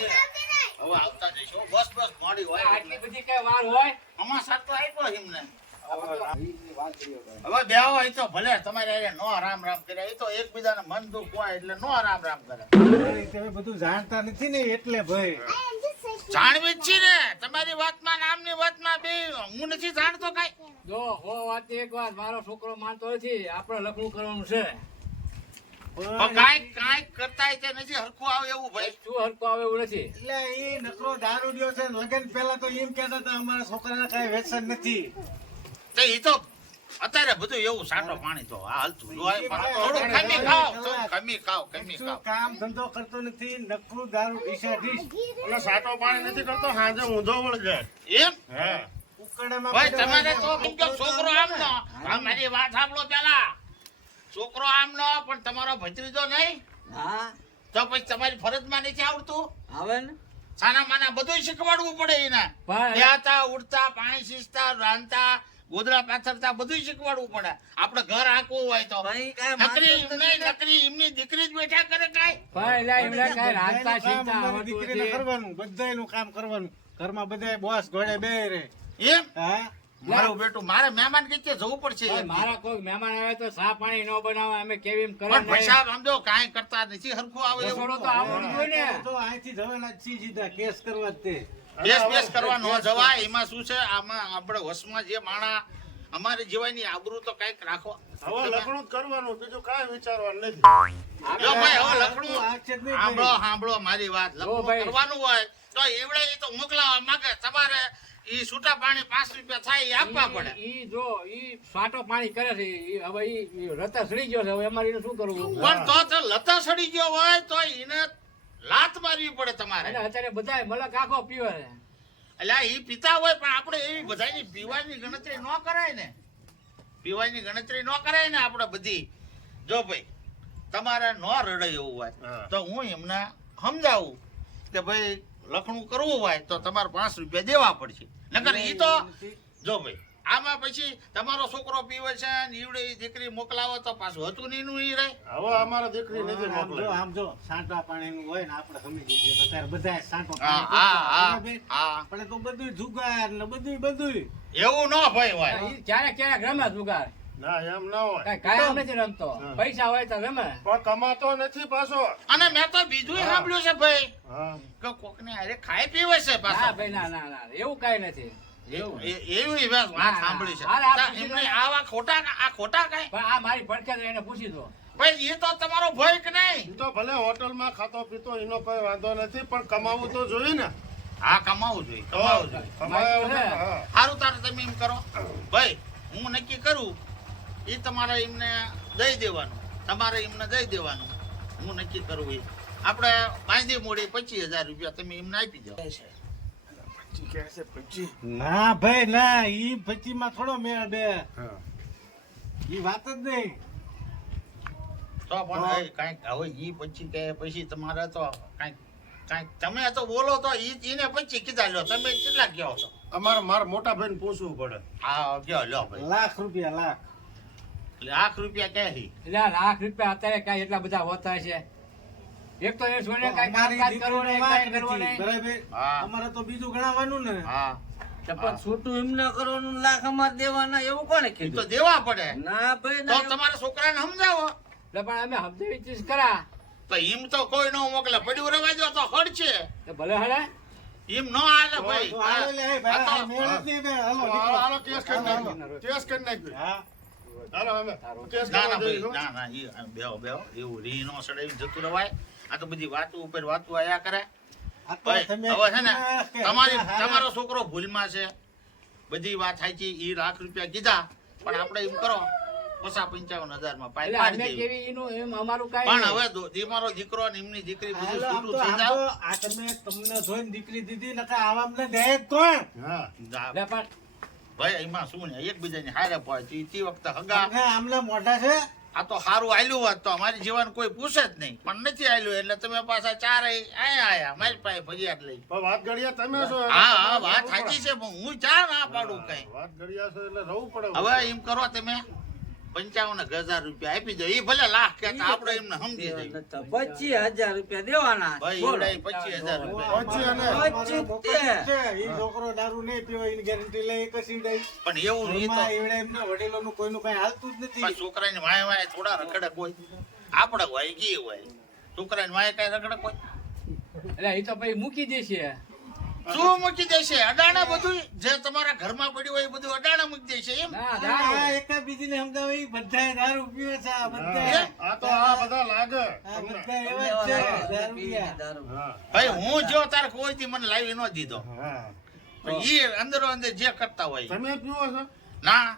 હવે આવતા જઈશું બસ બસ મોડી હોય આટલી બધી કઈ વાર હોય અમાર સાથ તો આપ્યો એમને હવે બેહો હોય તો ભલે તમારે નો રામ રામ કરે એ તો એકબીજાને મન દુખ હોય એટલે નો રામ રામ કરે તમે બધું જાણતા નથી ને એટલે ભાઈ જાણવી જ છે ને તમારી વાતમાં નામની વાતમાં બે હું નથી જાણતો કઈ જો હો વાત એક વાત મારો છોકરો માનતો નથી આપણે લખવું કરવાનું છે પણ કાંઈ કરતા તે નથી હરખું આવે એવું ભાઈ શું હરકો આવે એવું નથી એટલે એ નકરો દારૂ લ્યો છે લગન પહેલા તો એમ કહેતા હતા અમારા છોકરાને કઈ વ્યસન નથી તો એ તો અત્યારે બધું એવું સાટો પાણી તો હાલતું જ હોય પણ થોડું ખમી ખાઓ ખમી ખાઓ શું કામ ધંધો કરતો નથી નકરું દારૂ ડીશા ડીશ અને સાટો પાણી નથી કરતો સાંજે ઊંધો વળ જાય એમ હા ઉકરડામાં ભાઈ પડ્યા તમારે હોય તો સમજો છોકરો આમ નો આ મારી વાત સાંભળો પેલા છોકરો આમ નો પણ તમારો ભત્રીજો નહીં હા તો પછી તમારી ફરજમાં નથી આવડતું આવે ને સાના માના બધું શીખવાડવું પડે એને પણ- બેહતા ઉઠતા પાણી સીંચતા રાંધતા ગોદડા પાથરતા બધું શીખવાડવું પડે આપણે ઘર આંકવું હોય તો નકરી એમની દીકરી જ બેઠા કરે કાંઈ ભાઈ લે એમને કઈ રાંધતા કામ શીખતા અમારી આવડતું દીકરીને નથી. કરવાનું બધાયનું કામ કરવાનું ઘરમાં બધાય બોસ ઘોડે બે રે એમ હા મારું બેટું મારે મહેમાન કીધે જવું પડશે ભાઈ, મારા કોઈ મહેમાન આવે તો ચા પાણી ન બનાવે અમે કેવી એમ કરે પણ પૈસા સમજો કાંઈ કરતા નથી હરખું આવે એવું રસોડો તો આવડવું જોઈએ ને તો અહીંથી જવાના જ છીએ સીધા કેસ કરવા જ તે બેસ કરવા ન જવાય એમાં શું છે આમાં આપણે વશમાં જે માણા અમારે જીવાયની આબરૂ તો કઈક રાખો હવે લખણું જ કરવાનું બીજું કાંઈ વિચારવાનું નથી જો ભાઈ હવે લખણું તું આ છે જ નહીં સાંભળો ભાઈ. સાંભળો મારી વાત લખણું ભાઈ. કરવાનું હોય તો એવડે ઈ તો મોકલાવા માંગે તમારે ઈ છૂટા પાણી 5 રૂપિયા થાય ઈ આપવા પડે ઈ જો ઈ સાટો પાણી કરે છે ઈ હવે ઈ રતા સડી ગયો છે હવે અમારે એને શું કરવું પણ તો લતા સડી ગયો હોય તો એને લાત મારવી પડે તમારે અને અત્યારે બધા મલક આખો પીવે છે એટલે ઈ પીતા હોય પણ આપણે એવી બધાની પીવાની ગણતરી ન કરાય ને પીવાની ગણતરી ન કરાય ને આપણે બધી જો ભાઈ તમારે ન રડે એવું હોય હા. તો હું એમને સમજાવું કે ભાઈ લખણું કરવું હોય તો તમારે 5 રૂપિયા દેવા પડશે નકર ઈ તો જો ભાઈ આમાં પછી તમારો છોકરો પીવે છે ને ઈવડે ઈ દીકરી મોકલાવો તો પાછું હતું નહીં નું ઈ રહે હવે અમારા દીકરી નથી આમ જો મોકલે આમ જો સાંટા પાણીનું હોય ને આપણે સમજી જઈએ અત્યારે બધાય સાંટો હા પાણી હા બરાબર? હા આપણે તો બધું જુગાર ને બધું એવું ન ભાઈ હોય ઈ ક્યારેક ક્યારેક રમે જુગાર ના એમ ના હોય કઈ કાયમ નથી રમતો હા. પૈસા હોય તો રમે પણ કમાતો નથી પાછો અને મેં તો બીજું સાંભળ્યું છે ભાઈ હા કે કોકને અરે ખાઈ પીવે છે ના પાછો ભાઈ ના ના ના એવું કઈ નથી એવું એવી વાત ના, સાંભળી છે અરે આ તા પૂછી એમને લો. આવા ખોટા કાંઈ પણ આ મારી ભડકે તો એને પૂછી દો ભાઈ એ તો તમારો ભય કે નહીં ઈ તો ભલે હોટલમાં ખાતો પીતો એનો કોઈ વાંધો નથી પણ કમાવું તો જોઈએ ને હા કમાવું જોઈએ કમાવું જોઈએ કમાયા વગર, હા. સારું તારે તમે એમ કરો ભાઈ હું નક્કી કરું એ તમારે એમને દઈ દેવાનું તમારે એમને દઈ દેવાનું હું નક્કી કરું એ આપણે બાંધી મોડી 25,000 રૂપિયા તમે એમને આપી દો ના ભાઈ ના ઈ ભચીમાં થોડો મેળ બે હા. ઈ વાત જ નહીં તો પણ એ કાંઈક હવે ઈ પછી કે પછી તમારે તો કાંઈક તમે તો બોલો તો એને પછી કીધા લ્યો તમે કેટલા કહો છો અમારે મારા મોટા ભાઈને પૂછવું પડે હા કયો લ્યો ભાઈ લાખ રૂપિયા લાખ લાખ રૂપિયા ક્યાંથી એટલે આ લાખ રૂપિયા અત્યારે કઈ એટલા બધા હોતા છે એક તો એ છોડીને કઈ અમારી કામકાજ કરવું દીકરીનો નહીં, વાંક કાંઈ કરવું નથી, નહીં. બરાબર હા. અમારે તો બીજું ગણાવવાનું ને હા પણ છોટું એમને કરવાનું લાખ અમારે દેવાના એવું કોને એ તો કીધું દેવા પડે ના ભાઈ તો ના તમારા છોકરાને સમજાવો એટલે પણ અમે સમજાવી ચીજ કરા તો એમ તો કોઈ ન મોકલે પડ્યું રવા દો તો હડ છે તો ભલે હડે એમ ન હાલે ભાઈ તો હાલો લે, એ ભાઈ, આ તો- આ મેળ જ નહીં બે, હાલો, હાલો, નીકળો. હાલો, કેસ કરી નાખ્યો. કેસ કરી નાખ્યો. હા હાલો, અમે કેસ ના કરવા ના ભાઈ જઈશું. ના ના બેહો બેહો એવું રી નો સડાવી જતું રવાય આ તો બધી વાતો ઉપર વાતો આયા કરે આ તો ભાઈ તમે હવે છે ને કે તમારો છોકરો ભૂલમાં છે બધી વાત સાચી ઈ લાખ રૂપિયા કીધા પણ આપણે એમ કરો 55,000 માં પાઈ એટલે પાડી અમે દેવી કેવી એનું એમ અમારું કઈ પણ હવે મારો દીકરો ને એમની દીકરી બધું હાલો, આમ છૂટું તો- થઈ આમ જાવ તો આ તમે તમને જોઈને દીકરી દીધી નકર આવામને દે જ કોણ હા. એટલે પણ ભાઈ એમાં શું ને એકબીજાની હારે પડે તે વખતે હગા અમને આમના મોઢા છે આ તો સારું આયલું હોત તો અમારી જીવન કોઈ પૂછે જ નહીં પણ નથી આયલું એટલે તમે પાછા ચારે આયા આયા મારી પાસે ફરિયાદ લઈ પણ વાત ઘડિયા તમે છો એટલે હા હા તમારે વાત રહેવું સાચી પડે. છે પણ હું ચા ના પાડું કઈ વાત ઘડિયા છો એટલે રહેવું પડે હવે એમ કરો તમે 55,000 રૂપિયા આપી દો. ઈ ભલે લાખ કહેતા આપણે એમને સમજી જઈએ. 25,000 રૂપિયા દેવાના ભાઈ બોલો. ઈવડે 25,000 રૂપિયા. પછી અને 25 છે, ઈ છોકરો દારૂ નહીં પીવો એની ગેરંટી લઈ કશી દઈ. પણ એવું નહીં તો એમાં એવડે એમના વડીલોનું કોઈનું કઈ હાલતું જ નથી. પણ છોકરાની વાય વાય થોડા રખડક હોય. આપણે હોય કી હોય. છોકરાની વાય કઈ રખડક હોય. એટલે એ તો પછી મૂકી દેશે. શું મૂકી દેશે? અડાણા બધું જે તમારા ઘરમાં પડ્યું હોય એ બધું અડાણા મૂકી દેશે એમ. ના આ દારૂ. એકા બીજીને સમજાવે ઈ બધાય દારૂ પીવે છે આ બધા. આ તો આ બધા લાગે આ તમને. બધા એવા જ છે દારૂ પીયા. દારૂ. હા ભાઈ હું જો તાર કોઈથી મને લાવી ન દીધો. હા પણ ઈ અંદરો અંદર જે કરતા હોય. તમે પીવો છો ના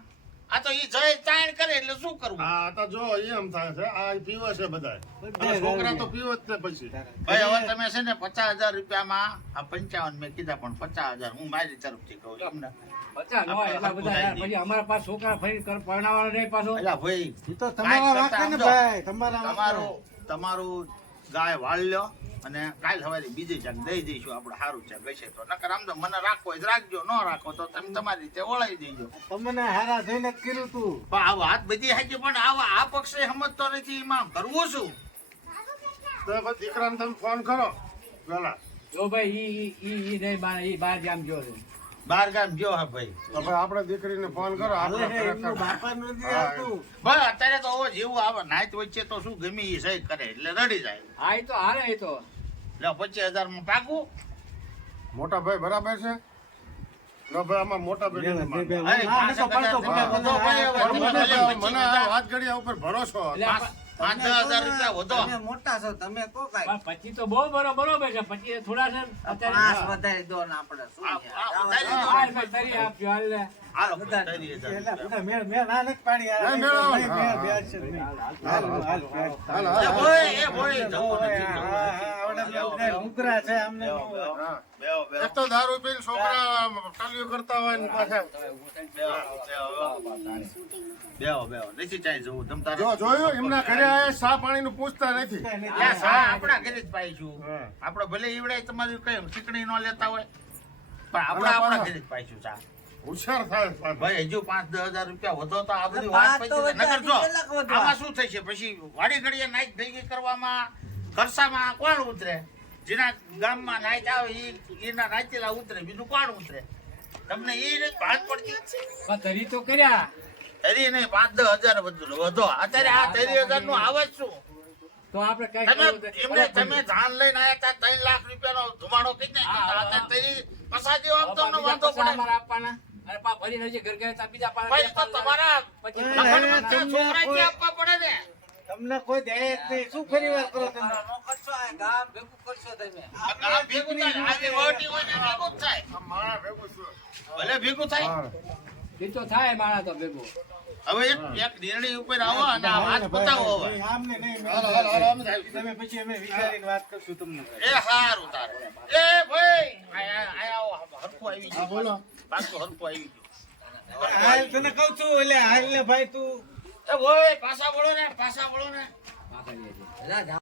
આ તો ઈ જય તાણ કરે એટલે શું કરવું? આ તો જો એમ થાય છે આ પીવે છે બધા બધા છોકરા તો દારૂ પીવે જ છે પછી ભાઈ હવે તમે છે ને 50,000 રૂપિયામાં આ 55 મેં કીધા પણ 50,000 હું મારી તરફથી કહું છું એમને. પચાસ ન હોય એટલા બધા યાર. પછી અમારા પાસે છોકરા ફરી પરણાવાળા નહીં પાછો. અલા ભાઈ ઈ તો તમારા કાંઈક વાંકે ને કરતા ભાઈ, તમારા વાંકે. તમારું ગાય વાળ લ્યો અને કાલ સવારે બીજી ચાક દઈ દઈશું આપણે સારું છે ગશે તો નકર આમ તો મને રાખો હોય તો રાખજો ન રાખો તો તમે તમારી રીતે ઓળાઈ દેજો. તમને હારા જોઈને જ કર્યું તું. પણ આ વાત બધી હાચી પણ આ પક્ષે સમજતો નથી એમાં કરવું શું? તો પછી દીકરાને તમે ફોન કરો પેલા જો ભાઈ ઈ નહીં ઈ બાર ગામ ગયો છે. બાર ગામ ગયો હા ભાઈ. તો ભાઈ આપણે દીકરીને ફોન કરો હાલે આપણે હે, એમનું ખરેખર બાપાનું નથી આવતું. ભાઈ અત્યારે તો હવે જેવું આવે નાચ વચ્ચે તો શું ગમે એ સહી કરે એટલે રડી જાય. હા એ તો હારે એ તો. લે 25,000 માં પાકું. મોટા ભાઈ બરાબર છે લો ભાઈ આમાં મોટા ભાઈ બે, બે, બે. અરે, હા, નતો પડતો, તમે પડતો, બધો ભાઈ હવે પડતો. તમે ભલે મને આ વાત ઘડિયા ઉપર ભરોસો એટલે આ 5,000 રૂપિયા વધો. તમે મોટા છો તમે કો કાંઈ. પણ પછી તો બહુ બરોબર છે. પછી થોડા છે ને પાંચ અત્યારે. વધારી દો ને આપણે શું આ- યાર. આ વધારી દો. હા, ભાઈ તરી આપજો હાલ લે. હાલો બધા 30,000 એટલે રૂપિયા. બધા મેળ ના નથી પાડી આ. નહીં, મેળ આવે. નહીં, મેળ બે છે, નહીં. હાલ, હાલ, હાલ. હાલ, એ હાલ, ભાઈ, એ ભાઈ, જવું ઓય, નથી, હા, જવું હા, નથી. આવડે બધા ઉઘરા છે આમને. હા. બેહો, બેહો. એક તો દારૂ પીને છોકરા ટલ્યું કરતા હોય ને પાછા બેહો, બેહો. નથી ચાઈ જવું. તમ તારે- જો જોયું એમના ઘરે આયા ચા પાણી નું પૂછતા નથી લે, સા આપણા ઘરે જ પાઈશું. હા. આપણે ભલે ઈવડે તમારી કઈ ઠીકણી ન લેતા હોય પણ આપણે આપણા ઘરે જ પાઈશું ચા. હોશિયાર થાય સાહેબ. ભાઈ હજુ 5-10,000 રૂપિયા વધો તો આ બધી પાંચ વાત તો પછી વધ્યા, નકર જો કેટલાક વધ્યા? આમાં શું થશે પછી વાડી ઘડીએ નાઈટ ભેગી કરવામાં ખર્ચામાં કોણ ઉતરે? જેના ગામમાં નાઈટ આવે એના નાચેલા ઉતરે, બીજું કોણ ઉતરે? તમને એ રીતે ભાન પડતી? પણ તરી તો કર્યા. તરી નહીં 5-10,000 વધો. અત્યારે આ 30,000 નું આવે જ શું? તો આપણે કઈ તમે ધાન લઈને આયા હતા 3 લાખ રૂપિયાનો ધુમાડો કઈ નાખ્યો. અત્યારે તરી પસાદી આમ તમને વાંધો પડે. આપવાના અને પા ફરી હજી ઘર ગયા તા બીજા ભાઈ તો તમારા પછી લખનમાં ત્યાં છોકરાથી આપવા પડે ને. તમને કોઈ દે જ નહીં. શું ફરી વાર કરો તમે? નો કરશો આ ગામ ભેગું કરશો તમે. આ ગામ ભેગું થાય. આવી વહટી હોય ને ભેગું જ થાય. આ મારા ભેગું છું. ભલે ભેગું થાય. હા. એ તો થાય મારા તો ભેગું. હવે એક નિર્ણય ઉપર આવો અને આ વાત પતાવો હવે. નહીં, આમને નહીં, હાલો, હાલો, હાલો, આમ જાય. તમે પછી અમે વિચારીને વાત કરશું તમને. એ હારું તારે. એ ભાઈ આયા આવો હરખું આવી હા, ગયું. બોલો. પાછું હરખું આવી ગયું. હાલ તને કહું છું એટલે હાલ ને ભાઈ તું એ ભાઈ પાછા વળો ને પાછા વળો ને. પાછા જઈએ છીએ. રાજા